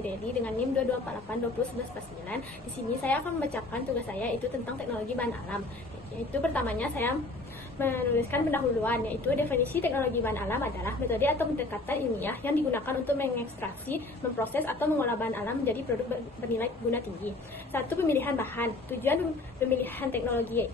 Dini Dedi dengan NIM 2248201149. Di sini saya akan membacakan tugas saya, yaitu tentang teknologi bahan alam. Yaitu pertamanya saya menuliskan pendahuluan, yaitu definisi teknologi bahan alam adalah metode atau pendekatan ilmiah yang digunakan untuk mengekstraksi, memproses, atau mengolah bahan alam menjadi produk bernilai guna tinggi. 1. Pemilihan bahan. Tujuan pemilihan teknologi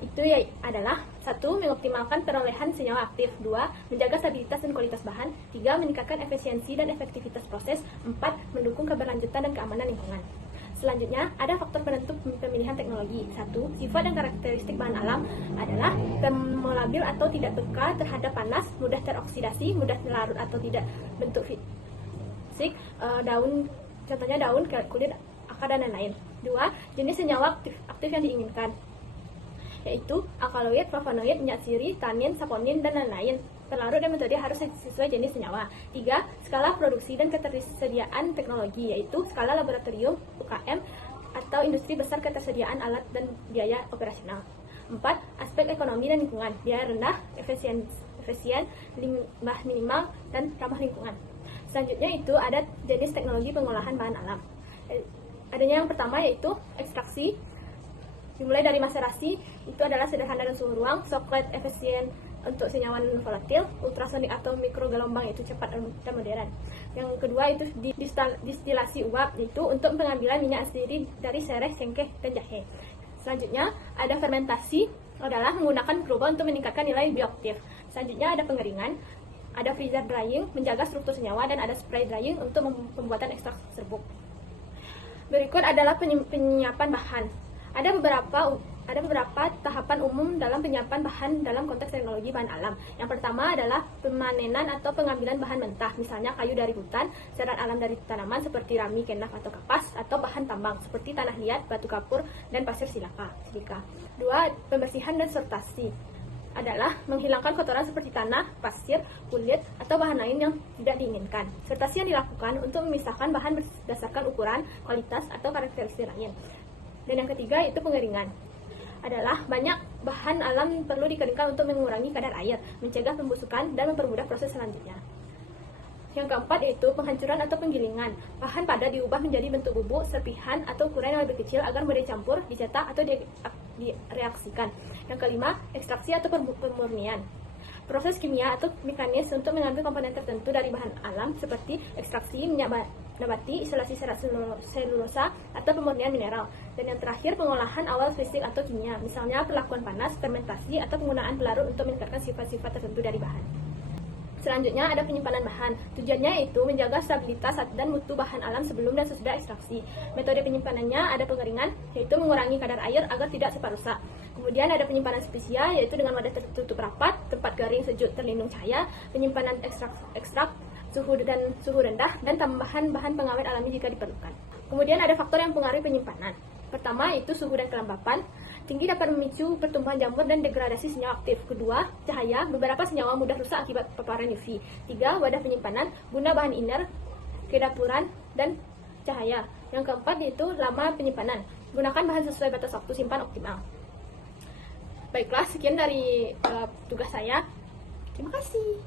itu adalah 1. Mengoptimalkan perolehan senyawa aktif. 2. Menjaga stabilitas dan kualitas bahan. 3. Meningkatkan efisiensi dan efektivitas proses. 4. Mendukung keberlanjutan dan keamanan lingkungan. Selanjutnya, ada faktor penentu pemilihan teknologi. 1. Sifat dan karakteristik bahan alam adalah termolabil atau tidak peka terhadap panas, mudah teroksidasi, mudah larut atau tidak bentuk fisik, daun, contohnya daun, kulit, akar, dan lain-lain. 2. Jenis senyawa aktif yang diinginkan, yaitu alkaloid, flavonoid, minyak sirih, tanin, saponin, dan lain-lain. Pelarut dan metode harus sesuai jenis senyawa. 3. Skala produksi dan ketersediaan teknologi, yaitu skala laboratorium, UKM, atau industri besar, ketersediaan alat dan biaya operasional. 4. Aspek ekonomi dan lingkungan, biaya rendah, efisien, limbah minimal, dan ramah lingkungan. Selanjutnya itu ada jenis teknologi pengolahan bahan alam. Adanya yang pertama yaitu ekstraksi. Dimulai dari maserasi, itu adalah sederhana dan suhu ruang, soklet efisien untuk senyawa non-volatil, ultrasonik atau mikrogelombang itu cepat dan modern. Yang kedua itu distilasi uap, yaitu untuk pengambilan minyak asli dari sereh, cengkeh, dan jahe. Selanjutnya ada fermentasi, adalah menggunakan mikroba untuk meningkatkan nilai bioaktif. Selanjutnya ada pengeringan, ada freezer drying, menjaga struktur senyawa, dan ada spray drying untuk pembuatan ekstrak serbuk. Berikut adalah penyiapan bahan. Ada beberapa tahapan umum dalam penyiapan bahan dalam konteks teknologi bahan alam. Yang pertama adalah pemanenan atau pengambilan bahan mentah, misalnya kayu dari hutan, serat alam dari tanaman seperti rami, kenaf, atau kapas, atau bahan tambang seperti tanah liat, batu kapur, dan pasir silika. 2. Pembersihan dan sortasi adalah menghilangkan kotoran seperti tanah, pasir, kulit, atau bahan lain yang tidak diinginkan. Sortasi yang dilakukan untuk memisahkan bahan berdasarkan ukuran, kualitas, atau karakteristik lain. Dan yang ketiga itu pengeringan. Adalah banyak bahan alam perlu dikeringkan untuk mengurangi kadar air, mencegah pembusukan, dan mempermudah proses selanjutnya. Yang keempat yaitu penghancuran atau penggilingan. Bahan padat diubah menjadi bentuk bubuk, serpihan, atau ukuran yang lebih kecil agar mudah dicampur, dicetak, atau direaksikan. Yang kelima, ekstraksi atau pemurnian. Proses kimia atau mekanis untuk mengambil komponen tertentu dari bahan alam seperti ekstraksi minyak nabati, isolasi serat selulosa, atau pemurnian mineral. Dan yang terakhir, pengolahan awal fisik atau kimia, misalnya perlakuan panas, fermentasi, atau penggunaan pelarut untuk meningkatkan sifat-sifat tertentu dari bahan. Selanjutnya ada penyimpanan bahan. Tujuannya yaitu menjaga stabilitas dan mutu bahan alam sebelum dan sesudah ekstraksi. Metode penyimpanannya ada pengeringan, yaitu mengurangi kadar air agar tidak cepat rusak. Kemudian ada penyimpanan spesial, yaitu dengan wadah tertutup rapat, tempat garing, sejuk, terlindung cahaya, penyimpanan ekstrak, suhu rendah, dan tambahan bahan pengawet alami jika diperlukan. Kemudian ada faktor yang mempengaruhi penyimpanan. Pertama itu suhu dan kelembapan. Tinggi dapat memicu pertumbuhan jamur dan degradasi senyawa aktif. Kedua, cahaya. Beberapa senyawa mudah rusak akibat paparan UV. 3. Wadah penyimpanan, guna bahan iner, kedapuran, dan cahaya. Yang keempat yaitu lama penyimpanan. Gunakan bahan sesuai batas waktu simpan optimal. Baiklah, sekian dari tugas saya. Terima kasih.